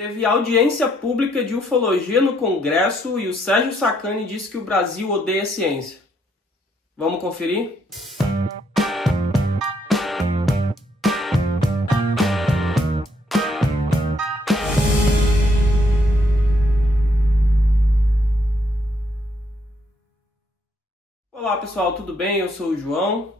Teve audiência pública de ufologia no Congresso e o Sérgio Sacani disse que o Brasil odeia ciência. Vamos conferir? Olá pessoal, tudo bem? Eu sou o João.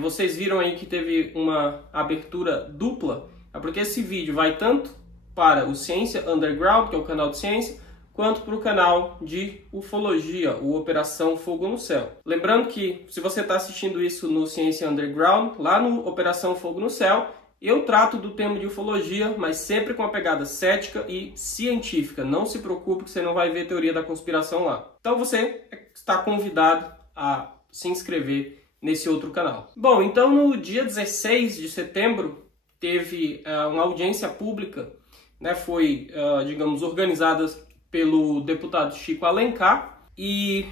Vocês viram aí que teve uma abertura dupla, porque esse vídeo vai tanto para o Ciência Underground, que é o canal de ciência, quanto para o canal de ufologia, o Operação Fogo no Céu. Lembrando que, se você está assistindo isso no Ciência Underground, lá no Operação Fogo no Céu, eu trato do tema de ufologia, mas sempre com a pegada cética e científica. Não se preocupe que você não vai ver teoria da conspiração lá. Então você está convidado a se inscrever nesse outro canal. Bom, então no dia 16 de setembro teve uma audiência pública, né, foi, digamos, organizada pelo deputado Chico Alencar, e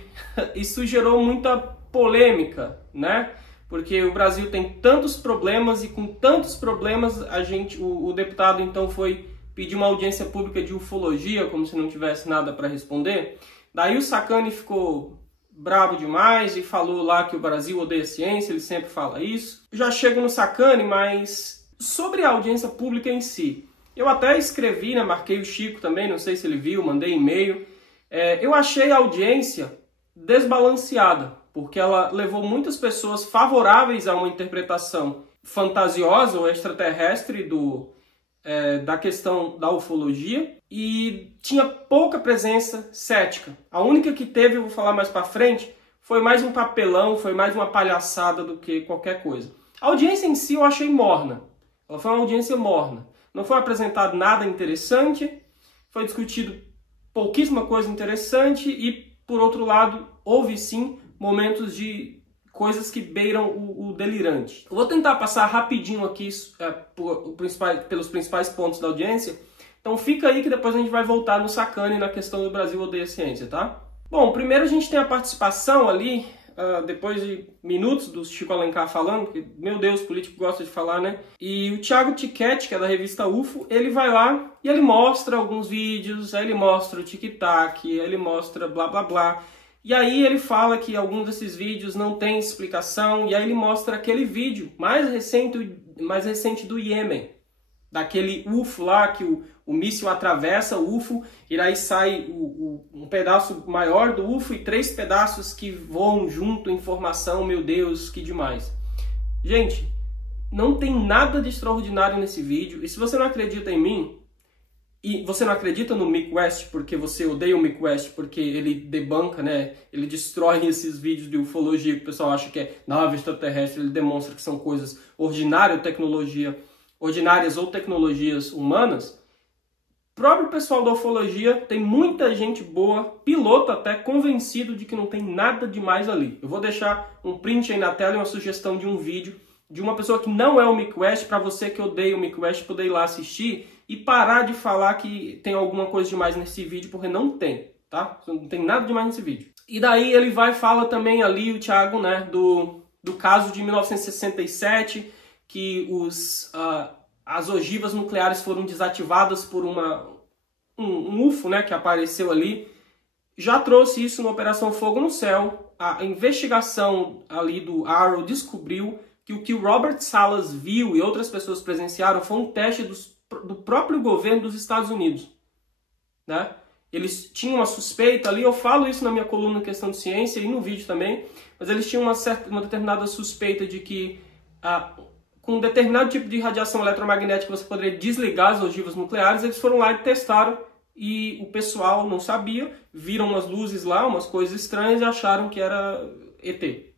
isso gerou muita polêmica, né? Porque o Brasil tem tantos problemas e com tantos problemas o deputado então foi pedir uma audiência pública de ufologia, como se não tivesse nada para responder. Daí o Sacani ficou bravo demais e falou lá que o Brasil odeia ciência, ele sempre fala isso. Já chego no Sacani, mas sobre a audiência pública em si, eu até escrevi, né, marquei o Chico também, não sei se ele viu, mandei e-mail. Eu achei a audiência desbalanceada, porque ela levou muitas pessoas favoráveis a uma interpretação fantasiosa ou extraterrestre da questão da ufologia, e tinha pouca presença cética. A única que teve, eu vou falar mais para frente, foi mais um papelão, foi mais uma palhaçada do que qualquer coisa. A audiência em si eu achei morna. Ela foi uma audiência morna. Não foi apresentado nada interessante, foi discutido pouquíssima coisa interessante e, por outro lado, houve sim momentos de coisas que beiram o delirante. Eu vou tentar passar rapidinho aqui pelos principais pontos da audiência, então fica aí que depois a gente vai voltar no Sacani na questão do Brasil odeia ciência, tá? Bom, primeiro a gente tem a participação ali, depois de minutos do Chico Alencar falando, que, meu Deus, político gosta de falar, né? E o Thiago Tiquete, que é da revista UFO, ele vai lá e ele mostra alguns vídeos, aí ele mostra o tic-tac, aí ele mostra blá blá blá. E aí ele fala que alguns desses vídeos não tem explicação, e aí ele mostra aquele vídeo mais recente do Iêmen, daquele UFO lá, que o míssil atravessa o UFO, e aí sai um pedaço maior do UFO e 3 pedaços que voam junto, informação, meu Deus, que demais. Gente, não tem nada de extraordinário nesse vídeo, e se você não acredita em mim, e você não acredita no Mick West porque você odeia o Mick West porque ele debanca, né? Ele destrói esses vídeos de ufologia que o pessoal acha que é nave extraterrestre, ele demonstra que são coisas ordinárias ou tecnologias humanas. O próprio pessoal da ufologia tem muita gente boa, piloto até, convencido de que não tem nada demais ali. Eu vou deixar um print aí na tela e uma sugestão de um vídeo de uma pessoa que não é o Mick West, para você que odeia o Mick West poder ir lá assistir e parar de falar que tem alguma coisa demais nesse vídeo, porque não tem, tá? Não tem nada demais nesse vídeo. E daí ele vai e fala também ali, o Thiago, né, do caso de 1967, que as ogivas nucleares foram desativadas por um UFO, né, que apareceu ali. Já trouxe isso na Operação Fogo no Céu. A investigação ali do AARO descobriu que o que o Robert Salas viu e outras pessoas presenciaram foi um teste do próprio governo dos Estados Unidos, né? Eles tinham uma suspeita ali, eu falo isso na minha coluna Questão de Ciência e no vídeo também, mas eles tinham uma determinada suspeita de que com um determinado tipo de radiação eletromagnética você poderia desligar as ogivas nucleares. Eles foram lá e testaram, e o pessoal não sabia, viram umas luzes lá, umas coisas estranhas e acharam que era ET.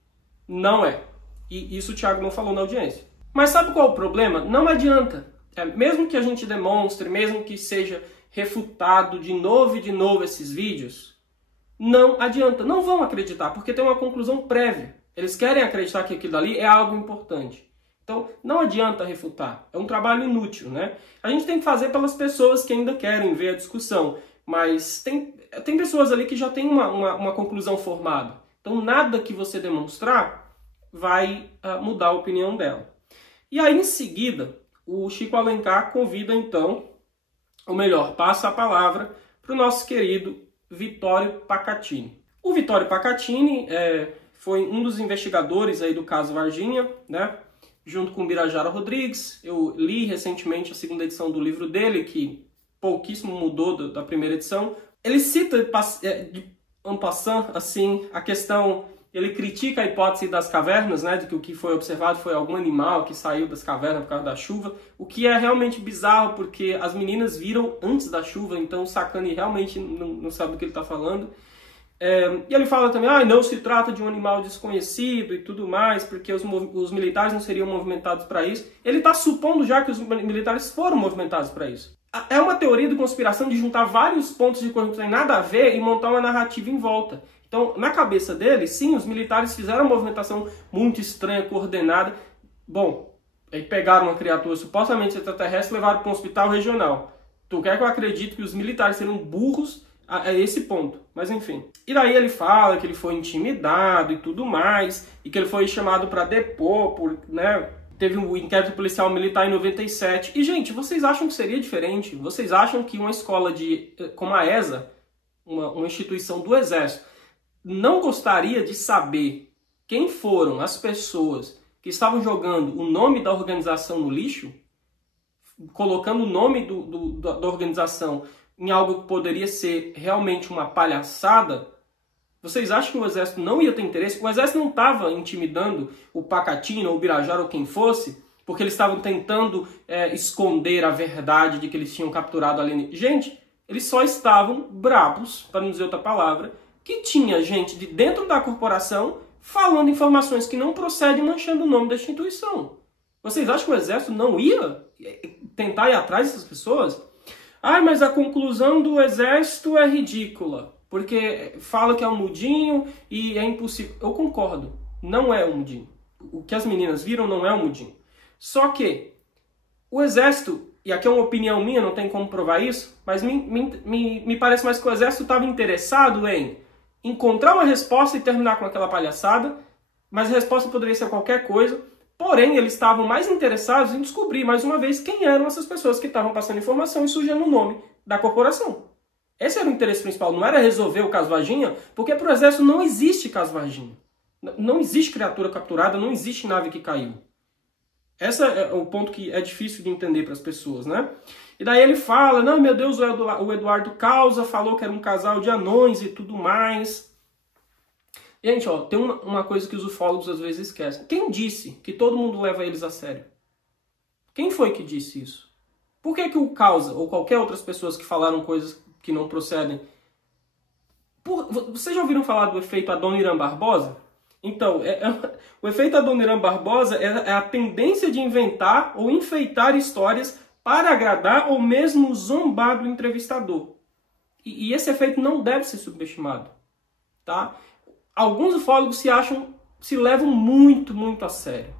Não é. E isso o Thiago não falou na audiência. Mas sabe qual é o problema? Não adianta. Mesmo que a gente demonstre, mesmo que seja refutado de novo e de novo esses vídeos, não adianta. Não vão acreditar, porque tem uma conclusão prévia. Eles querem acreditar que aquilo ali é algo importante. Então, não adianta refutar. É um trabalho inútil, né? A gente tem que fazer pelas pessoas que ainda querem ver a discussão. Mas tem pessoas ali que já têm uma conclusão formada. Então, nada que você demonstrar vai mudar a opinião dela. E aí, em seguida, o Chico Alencar convida, então, ou melhor, passa a palavra para o nosso querido Vittorio Pacatini. O Vittorio Pacatini foi um dos investigadores aí do caso Varginha, né? Junto com o Birajara Rodrigues. Eu li recentemente a segunda edição do livro dele, que pouquíssimo mudou da primeira edição. Ele cita, en passant, assim, a questão... Ele critica a hipótese das cavernas, né, de que o que foi observado foi algum animal que saiu das cavernas por causa da chuva, o que é realmente bizarro, porque as meninas viram antes da chuva, então o Sacani realmente não sabe do que ele está falando. E ele fala também, não se trata de um animal desconhecido e tudo mais, porque os militares não seriam movimentados para isso. Ele está supondo já que os militares foram movimentados para isso. É uma teoria de conspiração de juntar vários pontos de coisa que não tem nada a ver e montar uma narrativa em volta. Então, na cabeça dele, sim, os militares fizeram uma movimentação muito estranha, coordenada. Bom, aí pegaram uma criatura supostamente extraterrestre e levaram para um hospital regional. Tu quer que eu acredite que os militares seriam burros a esse ponto? Mas enfim. E daí ele fala que ele foi intimidado e tudo mais, e que ele foi chamado para depor, né? Teve um inquérito policial militar em 97. E, gente, vocês acham que seria diferente? Vocês acham que uma escola como a ESA, uma instituição do Exército, não gostaria de saber quem foram as pessoas que estavam jogando o nome da organização no lixo, colocando o nome da organização em algo que poderia ser realmente uma palhaçada? Vocês acham que o Exército não ia ter interesse? O Exército não estava intimidando o Pacatini ou o Birajara ou quem fosse, porque eles estavam tentando esconder a verdade de que eles tinham capturado alienígenas. Gente, eles só estavam bravos, para não dizer outra palavra, que tinha gente de dentro da corporação falando informações que não procedem, manchando o nome da instituição. Vocês acham que o Exército não ia tentar ir atrás dessas pessoas? Mas a conclusão do Exército é ridícula, porque fala que é um mudinho e é impossível. Eu concordo, não é um mudinho. O que as meninas viram não é um mudinho. Só que o Exército, e aqui é uma opinião minha, não tem como provar isso, mas me parece mais que o Exército estava interessado em encontrar uma resposta e terminar com aquela palhaçada, mas a resposta poderia ser qualquer coisa, porém eles estavam mais interessados em descobrir, mais uma vez, quem eram essas pessoas que estavam passando informação e sujando o nome da corporação. Esse era o interesse principal, não era resolver o caso Varginha, porque para o Exército não existe caso Varginha. Não existe criatura capturada, não existe nave que caiu. Esse é o ponto que é difícil de entender para as pessoas, né? E daí ele fala, não, meu Deus, o Eduardo Causa falou que era um casal de anões e tudo mais. Gente, tem uma coisa que os ufólogos às vezes esquecem. Quem disse que todo mundo leva eles a sério? Quem foi que disse isso? Por que o Causa, ou qualquer outras pessoas que falaram coisas que não procedem... Vocês já ouviram falar do efeito Adoniran Barbosa? Então, o efeito Adoniran Barbosa é a tendência de inventar ou enfeitar histórias para agradar ou mesmo zombar do entrevistador. E esse efeito não deve ser subestimado. Tá? Alguns ufólogos se levam muito, muito a sério,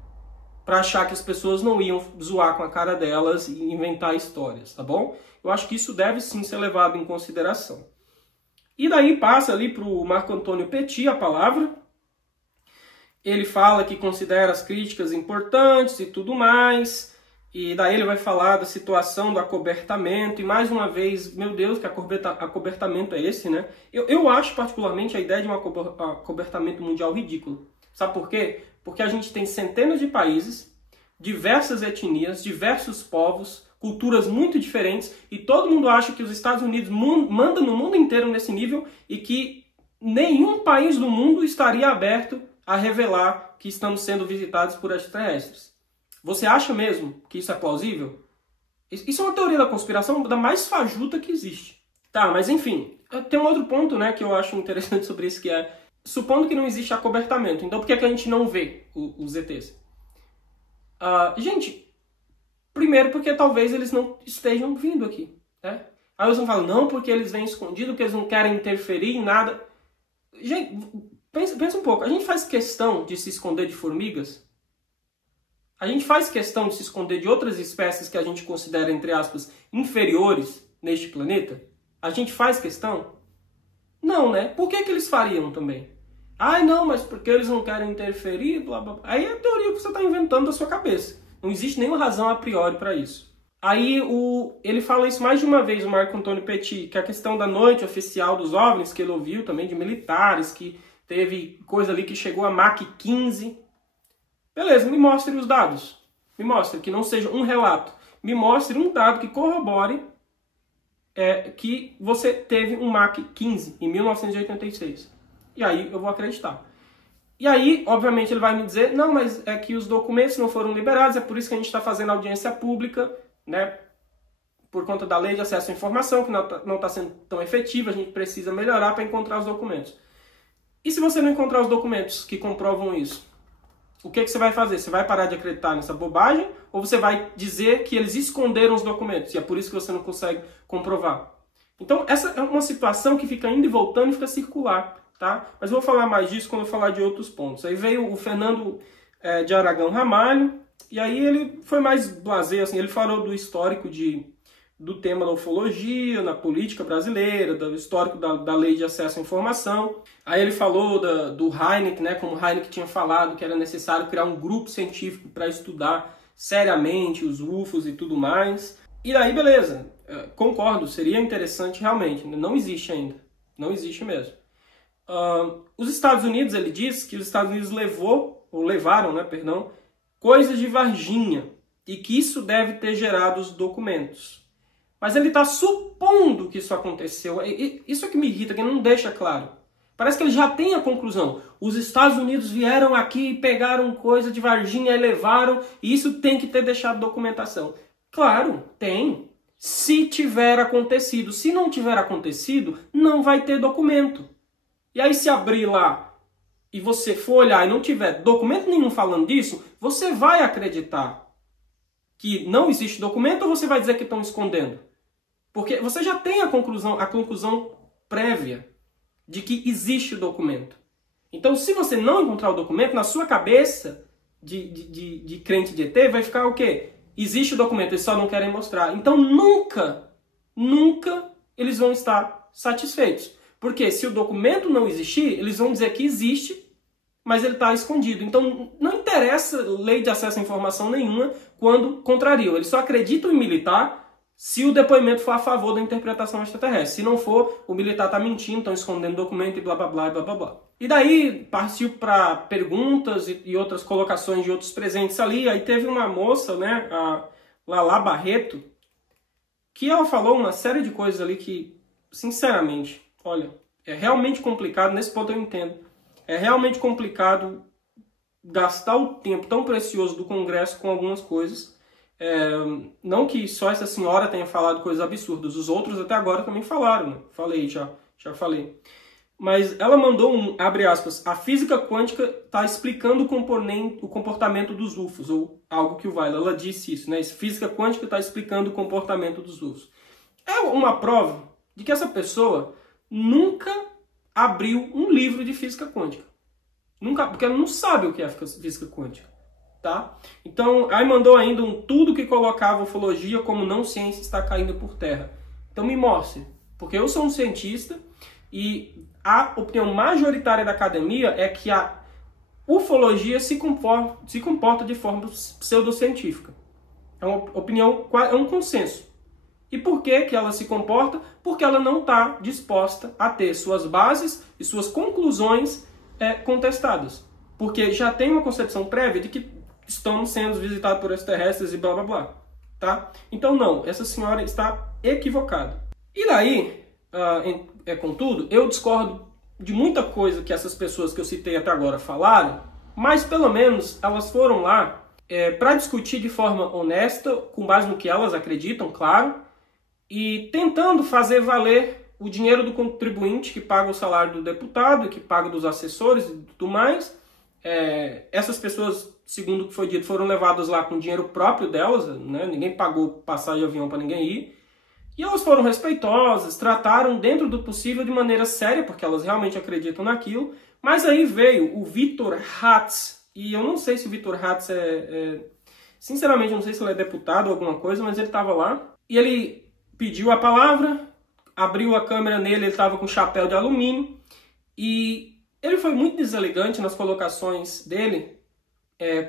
para achar que as pessoas não iam zoar com a cara delas e inventar histórias, tá bom? Eu acho que isso deve sim ser levado em consideração. E daí passa ali para o Marco Antônio Petit a palavra. Ele fala que considera as críticas importantes e tudo mais. E daí ele vai falar da situação do acobertamento. E mais uma vez, meu Deus, que acobertamento é esse, né? Eu acho particularmente a ideia de um acobertamento mundial ridículo. Sabe por quê? Porque a gente tem centenas de países, diversas etnias, diversos povos, culturas muito diferentes. E todo mundo acha que os Estados Unidos mandam no mundo inteiro nesse nível e que nenhum país do mundo estaria aberto a revelar que estamos sendo visitados por extraterrestres. Você acha mesmo que isso é plausível? Isso é uma teoria da conspiração da mais fajuta que existe. Tá, mas enfim, tem um outro ponto, né, que eu acho interessante sobre isso, que é, supondo que não existe acobertamento, então por que a gente não vê os ETs? Gente, primeiro porque talvez eles não estejam vindo aqui, né? Aí você fala, não, porque eles vêm escondidos, porque eles não querem interferir em nada. Gente, pensa um pouco, a gente faz questão de se esconder de formigas? A gente faz questão de se esconder de outras espécies que a gente considera, entre aspas, inferiores neste planeta? A gente faz questão? Não, né? Por que eles fariam também? Não, mas porque eles não querem interferir, blá, blá, blá. Aí é a teoria que você está inventando da sua cabeça. Não existe nenhuma razão a priori para isso. Aí ele fala isso mais de uma vez, o Marco Antônio Petit, que a questão da noite oficial dos OVNIs, que ele ouviu também de militares, que teve coisa ali que chegou a Mach 15. Beleza, me mostre os dados. Me mostre, que não seja um relato. Me mostre um dado que corrobore que você teve um Mach 15 em 1986. E aí eu vou acreditar. E aí, obviamente, ele vai me dizer, não, mas é que os documentos não foram liberados, é por isso que a gente está fazendo audiência pública, né? Por conta da lei de acesso à informação, que não está sendo tão efetiva, a gente precisa melhorar para encontrar os documentos. E se você não encontrar os documentos que comprovam isso? O que você vai fazer? Você vai parar de acreditar nessa bobagem? Ou você vai dizer que eles esconderam os documentos e é por isso que você não consegue comprovar? Então, essa é uma situação que fica indo e voltando e fica circular, tá? Mas eu vou falar mais disso quando eu falar de outros pontos. Aí veio o Fernando de Aragão Ramalho, e aí ele foi mais blasé, assim, ele falou do histórico do tema da ufologia, na política brasileira, do histórico da lei de acesso à informação. Aí ele falou do Hynek, né, como Hynek tinha falado que era necessário criar um grupo científico para estudar seriamente os UFOs e tudo mais. E aí, beleza, concordo, seria interessante realmente, não existe ainda, não existe mesmo. Os Estados Unidos, ele diz que os Estados Unidos levaram, coisas de Varginha e que isso deve ter gerado os documentos. Mas ele está supondo que isso aconteceu. Isso é que me irrita, que não deixa claro. Parece que ele já tem a conclusão. Os Estados Unidos vieram aqui e pegaram coisa de Varginha e levaram, e isso tem que ter deixado documentação. Claro, tem. Se tiver acontecido. Se não tiver acontecido, não vai ter documento. E aí se abrir lá e você for olhar e não tiver documento nenhum falando disso, você vai acreditar que não existe documento ou você vai dizer que estão escondendo? Porque você já tem a conclusão prévia de que existe o documento. Então, se você não encontrar o documento, na sua cabeça de crente de ET, vai ficar o quê? Existe o documento, eles só não querem mostrar. Então, nunca eles vão estar satisfeitos. Porque se o documento não existir, eles vão dizer que existe, mas ele está escondido. Então, não interessa lei de acesso à informação nenhuma quando contrariam. Eles só acreditam em militar se o depoimento for a favor da interpretação extraterrestre. Se não for, o militar está mentindo, estão escondendo documento e blá blá blá e blá blá blá. E daí partiu para perguntas e outras colocações de outros presentes ali. Aí teve uma moça, né, a Lala Barreto, que ela falou uma série de coisas ali que, sinceramente, olha, é realmente complicado, nesse ponto eu entendo. É realmente complicado gastar o tempo tão precioso do Congresso com algumas coisas. Não que só essa senhora tenha falado coisas absurdas, os outros até agora também falaram, né? Já falei. Mas ela mandou abre aspas, a física quântica está explicando o comportamento dos UFOs, ou algo que o valha. Ela disse isso, né? Física quântica está explicando o comportamento dos UFOs. É uma prova de que essa pessoa nunca abriu um livro de física quântica. Nunca, porque ela não sabe o que é física quântica. Tá? Então, aí mandou ainda tudo que colocava a ufologia como não ciência está caindo por terra. Então me mostre, porque eu sou um cientista e a opinião majoritária da academia é que a ufologia se comporta de forma pseudocientífica. É uma opinião, é um consenso. E por que ela se comporta? Porque ela não está disposta a ter suas bases e suas conclusões contestadas. Porque já tem uma concepção prévia de que estamos sendo visitados por extraterrestres e blá blá blá. Tá? Então não, essa senhora está equivocada. E daí, contudo, eu discordo de muita coisa que essas pessoas que eu citei até agora falaram, mas pelo menos elas foram lá para discutir de forma honesta, com base no que elas acreditam, claro, e tentando fazer valer o dinheiro do contribuinte que paga o salário do deputado, que paga dos assessores e tudo mais. Essas pessoas, segundo o que foi dito, foram levadas lá com dinheiro próprio delas, né? Ninguém pagou passagem de avião para ninguém ir. E elas foram respeitosas, trataram dentro do possível de maneira séria, porque elas realmente acreditam naquilo. Mas aí veio o Vitor Hatz, e eu não sei se o Vitor Hatz sinceramente, eu não sei se ele é deputado ou alguma coisa, mas ele estava lá. E ele pediu a palavra, abriu a câmera nele, ele estava com chapéu de alumínio, e ele foi muito deselegante nas colocações dele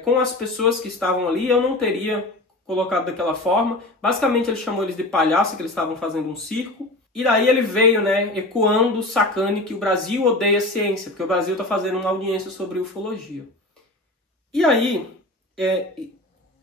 com as pessoas que estavam ali. Eu não teria colocado daquela forma. Basicamente ele chamou eles de palhaço, que eles estavam fazendo um circo. E daí ele veio, né, ecoando, sacane que o Brasil odeia ciência, porque o Brasil está fazendo uma audiência sobre ufologia. E aí,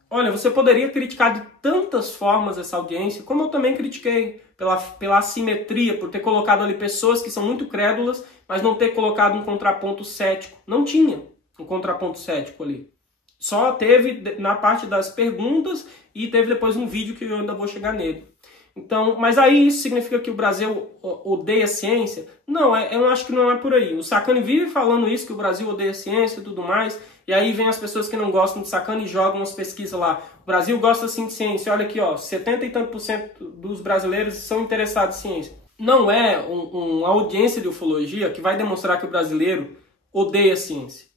olha, você poderia criticar de tantas formas essa audiência, como eu também critiquei pela assimetria, por ter colocado ali pessoas que são muito crédulas, mas não ter colocado um contraponto cético. Não tinha um contraponto cético ali. Só teve na parte das perguntas e teve depois um vídeo que eu ainda vou chegar nele. Então, mas aí isso significa que o Brasil odeia a ciência? Não, eu acho que não é por aí. O Sacani vive falando isso, que o Brasil odeia a ciência e tudo mais, e aí vem as pessoas que não gostam de Sacani e jogam as pesquisas lá. O Brasil gosta sim de ciência, olha aqui, ó, 70 e tanto % dos brasileiros são interessados em ciência. Não é uma audiência de ufologia que vai demonstrar que o brasileiro odeia a ciência,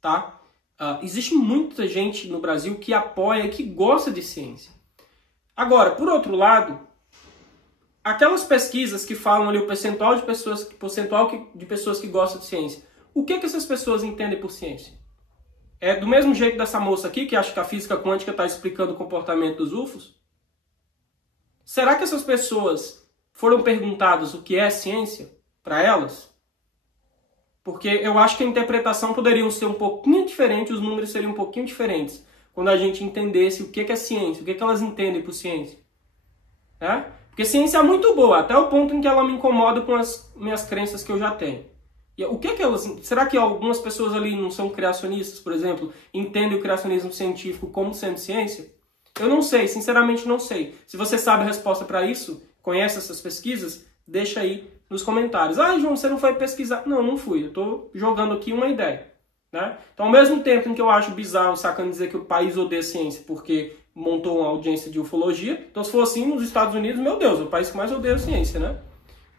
tá? Existe muita gente no Brasil que apoia e que gosta de ciência. Agora, por outro lado, aquelas pesquisas que falam ali o percentual de pessoas que gostam de ciência, o que essas pessoas entendem por ciência? É do mesmo jeito dessa moça aqui, que acha que a física quântica está explicando o comportamento dos UFOs? Será que essas pessoas foram perguntadas o que é ciência para elas? Porque eu acho que a interpretação poderia ser um pouquinho diferente, os números seriam um pouquinho diferentes, quando a gente entendesse o que é ciência, o que elas entendem por ciência. Porque ciência é muito boa, até o ponto em que ela me incomoda com as minhas crenças que eu já tenho. E o que elas... Será que algumas pessoas ali não são criacionistas, por exemplo, entendem o criacionismo científico como sendo ciência? Eu não sei, sinceramente não sei. Se você sabe a resposta para isso, conhece essas pesquisas, deixa aí nos comentários. Ah, João, você não foi pesquisar? Não, não fui. Eu estou jogando aqui uma ideia. Né? Então, ao mesmo tempo em que eu acho bizarro o Sacani dizer que o país odeia ciência porque montou uma audiência de ufologia, então se for assim, nos Estados Unidos, meu Deus, é o país que mais odeia a ciência, né?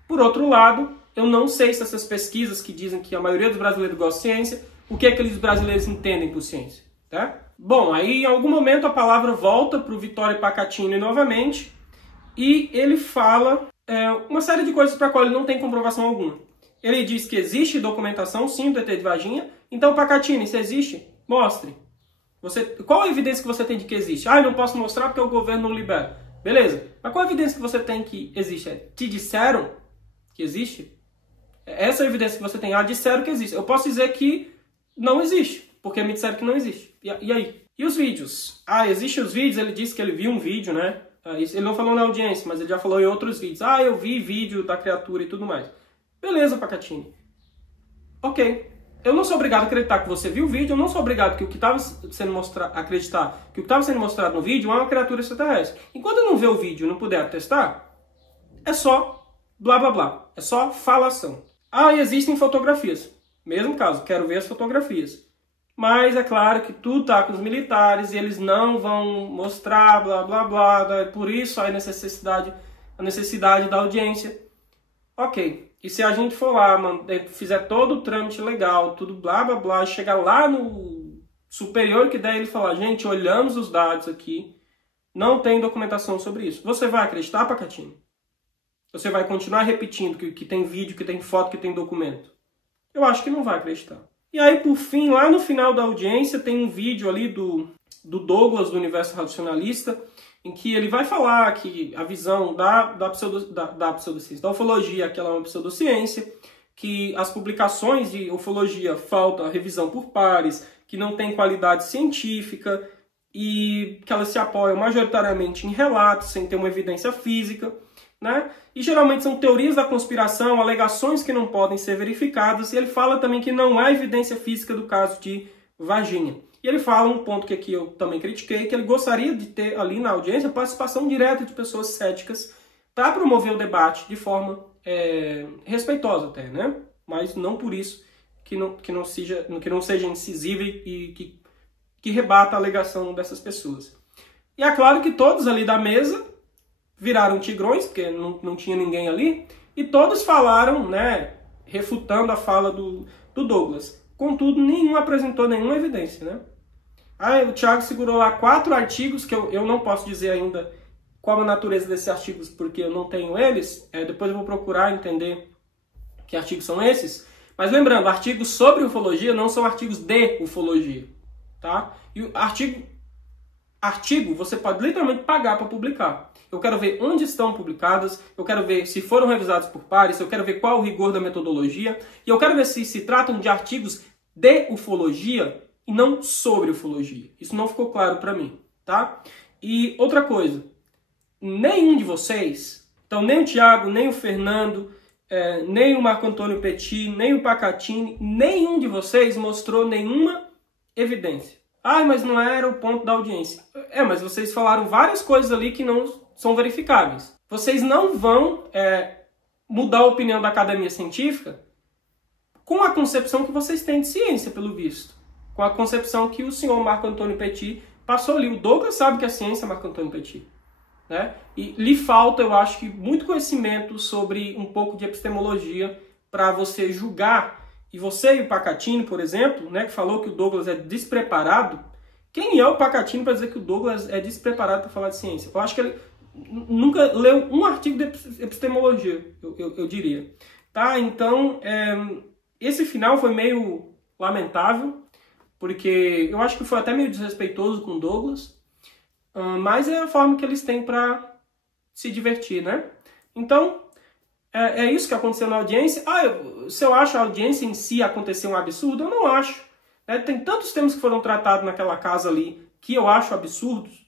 Por outro lado, eu não sei se essas pesquisas que dizem que a maioria dos brasileiros gosta de ciência, o que aqueles brasileiros entendem por ciência, tá? Bom, aí em algum momento a palavra volta para o Vittorio Pacatini novamente e ele fala uma série de coisas para a qual ele não tem comprovação alguma. Ele diz que existe documentação, sim, do ET de Varginha. Então, Pacatini, se existe, mostre. Qual a evidência que você tem de que existe? Ah, eu não posso mostrar porque o governo não libera. Beleza. Mas qual a evidência que você tem que existe? Te disseram que existe? Essa é a evidência que você tem. Ah, disseram que existe. Eu posso dizer que não existe, porque me disseram que não existe. E aí? E os vídeos? Ah, existem os vídeos. Ele disse que ele viu um vídeo, né? Ele não falou na audiência, mas ele já falou em outros vídeos. Ah, eu vi vídeo da criatura e tudo mais. Beleza, Pacatini. Ok. Eu não sou obrigado a acreditar que você viu o vídeo, eu não sou obrigado que o que estava sendo mostrado, acreditar que o que estava sendo mostrado no vídeo é uma criatura extraterrestre. Enquanto eu não ver o vídeo e não puder atestar, é só blá blá blá, é só falação. Ah, e existem fotografias. Mesmo caso, quero ver as fotografias. Mas é claro que tudo está com os militares e eles não vão mostrar blá blá blá, por isso a necessidade da audiência. Ok. E se a gente for lá, fizer todo o trâmite legal, tudo blá blá blá, chegar lá no superior que der ele falar, gente, olhamos os dados aqui, não tem documentação sobre isso. Você vai acreditar, Pacatini? Você vai continuar repetindo que tem vídeo, que tem foto, que tem documento? Eu acho que não vai acreditar. E aí, por fim, lá no final da audiência, tem um vídeo ali do Douglas, do Universo Racionalista, em que ele vai falar que a visão da pseudociência, da ufologia, que ela é uma pseudociência, que as publicações de ufologia faltam a revisão por pares, que não tem qualidade científica e que elas se apoiam majoritariamente em relatos, sem ter uma evidência física, né? E geralmente são teorias da conspiração, alegações que não podem ser verificadas, e ele fala também que não há evidência física do caso de Varginha. E ele fala um ponto que aqui eu também critiquei, que ele gostaria de ter ali na audiência participação direta de pessoas céticas para promover o debate de forma respeitosa até, né? Mas não por isso que não seja incisiva e que rebata a alegação dessas pessoas. E é claro que todos ali da mesa viraram tigrões, porque não tinha ninguém ali, e todos falaram, né, refutando a fala do Douglas. Contudo, nenhum apresentou nenhuma evidência, né? Ah, o Thiago segurou lá 4 artigos, que eu não posso dizer ainda qual a natureza desses artigos, porque eu não tenho eles. Depois eu vou procurar entender que artigos são esses. Mas lembrando, artigos sobre ufologia não são artigos de ufologia, tá? E o artigo... artigo você pode literalmente pagar para publicar. Eu quero ver onde estão publicadas, eu quero ver se foram revisados por pares, eu quero ver qual o rigor da metodologia, e eu quero ver se tratam de artigos de ufologia e não sobre ufologia. Isso não ficou claro para mim, tá? E outra coisa, nenhum de vocês, então nem o Thiago, nem o Fernando, nem o Marco Antônio Petit, nem o Pacatini, nenhum de vocês mostrou nenhuma evidência. Ah, mas não era o ponto da audiência. Mas vocês falaram várias coisas ali que não são verificáveis. Vocês não vão mudar a opinião da academia científica com a concepção que vocês têm de ciência, pelo visto. Com a concepção que o senhor Marco Antônio Petit passou ali. O Douglas sabe que é ciência, Marco Antônio Petit. Né? E lhe falta, eu acho que, muito conhecimento sobre um pouco de epistemologia para você julgar. E você e o Pacatini, por exemplo, né, que falou que o Douglas é despreparado, quem é o Pacatini para dizer que o Douglas é despreparado para falar de ciência? Eu acho que ele nunca leu um artigo de epistemologia, eu diria. Tá? Então, esse final foi meio lamentável, porque eu acho que foi até meio desrespeitoso com o Douglas, mas é a forma que eles têm para se divertir, né? Então, é isso que aconteceu na audiência. Se eu acho a audiência em si acontecer um absurdo, eu não acho. Tem tantos temas que foram tratados naquela casa ali que eu acho absurdos.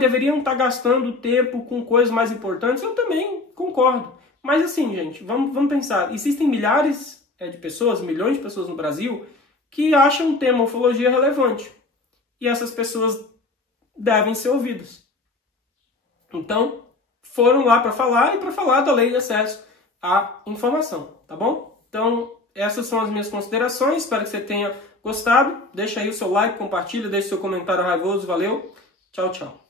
Deveriam estar gastando tempo com coisas mais importantes. Eu também concordo. Mas assim, gente, vamos pensar. Existem milhares de pessoas, milhões de pessoas no Brasil que acham o tema ufologia relevante. E essas pessoas devem ser ouvidas. Então, foram lá para falar e para falar da lei de acesso à informação, tá bom? Então, essas são as minhas considerações. Espero que você tenha gostado. Deixa aí o seu like, compartilha, deixa o seu comentário raivoso. Valeu. Tchau, tchau.